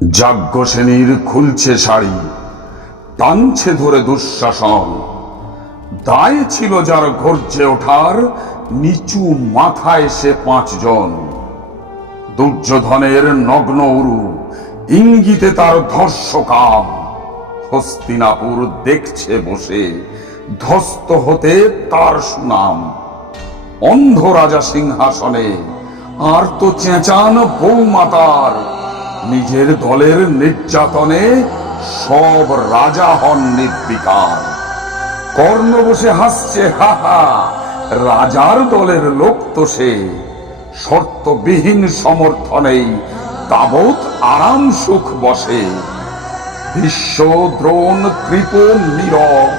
যাজ্ঞসেনীর খুলছে শাড়ি, টানছে ধরে দুঃশাসন। দায় ছিল যার গর্জে ওঠার, নিচু মাথায় সে 5 জন। দুর্যোধনের নগ্ন উরু, ইঙ্গিতে তার ধর্ষকাম। হস্তিনাপুর দেখছে বসে, ধ্বস্ত হতে তার সুনাম। অন্ধ রাজা সিংহাসনে, আর তো চেঁচান বৌমাতার। নিজের দলের নির্যাতনে সব রাজা হন নির্বিকার। কর্ণ বসে হাসছে হা হা, রাজার দলের লোক তো সে। শর্তবিহীন সমর্থনেই তাবৎ আরাম সুখ বসে। বিশ্ব দ্রোণ কৃপ নীরব,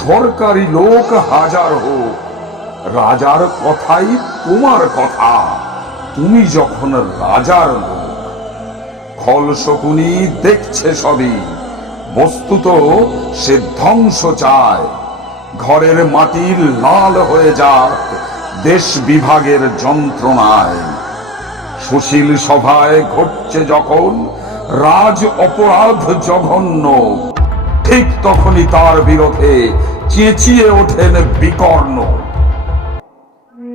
সরকারি লোক হাজার হোক। রাজার কথাই তোমার কথা, তুমি যখন রাজার লোক। খল শকুনি দেখছে সবই, বস্তুত সে ধ্বংস চায়। ঘরের মাটি লাল হয়ে যাক দেশ বিভাগের যন্ত্রণায়। সুশীল সভায় ঘটছে যখন রাজ অপরাধ জঘন্য, ঠিক তখনই তার বিরোধে চেঁচিয়ে ওঠেন বিকর্ণ।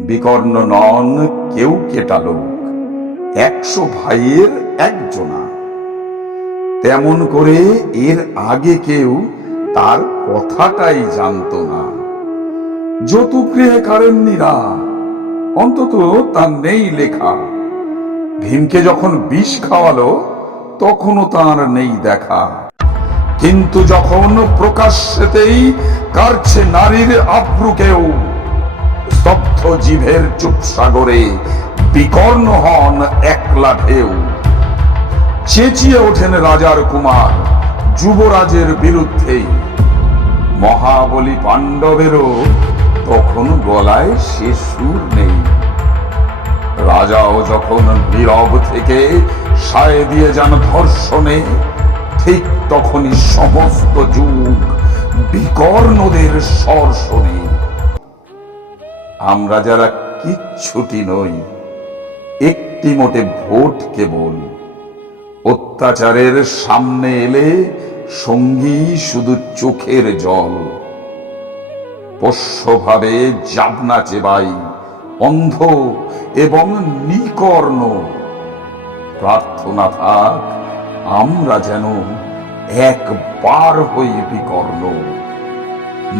বিকর্ণ নন কেউ কেটা লোক, 100 ভাইয়ের একজনা। তেমন করে এর আগে কেউ তার কথাটাই জানতো না। যতুগৃহে কারেন্নিরা, অন্তত তার নেই লেখা। ভীমকে যখন বিষ খাওয়ালো, তখনও তার নেই দেখা। কিন্তু যখন প্রকাশ্যেতেই কাটছে নারীর আব্রুকেও, স্তব্ধ জিভের চুপ সাগরে বিকর্ণ হন একলা ঢেউ। চেঁচিয়ে ওঠেন রাজার কুমার যুবরাজের বিরুদ্ধেই। মহাবলী পাণ্ডবেরও তখন গলায় সে সুর নেই। রাজাও যখন নীরব থেকে সায় দিয়ে যান ধর্ষণে, ঠিক তখনই সমস্ত যুগ বিকর্ণদের স্বর শোনে। আমরা যারা কিচ্ছুটি নই, একটি মোটে ভোট কেবল। অত্যাচারের সামনে এলে সঙ্গী শুধু চোখের জল। পোষ্যভাবে যাবনা চেবাই, অন্ধ এবং নিকর্ণ। প্রার্থনা থাক আমরা যেন একবার হই বিকর্ণ।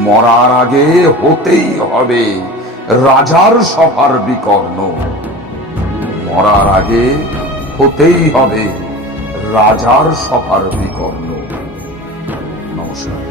মরার আগে হতেই হবে রাজার সভার বিকর্ণ। মরার আগে হতেই হবে রাজার সভার বিকর্ণ। নমস্কার।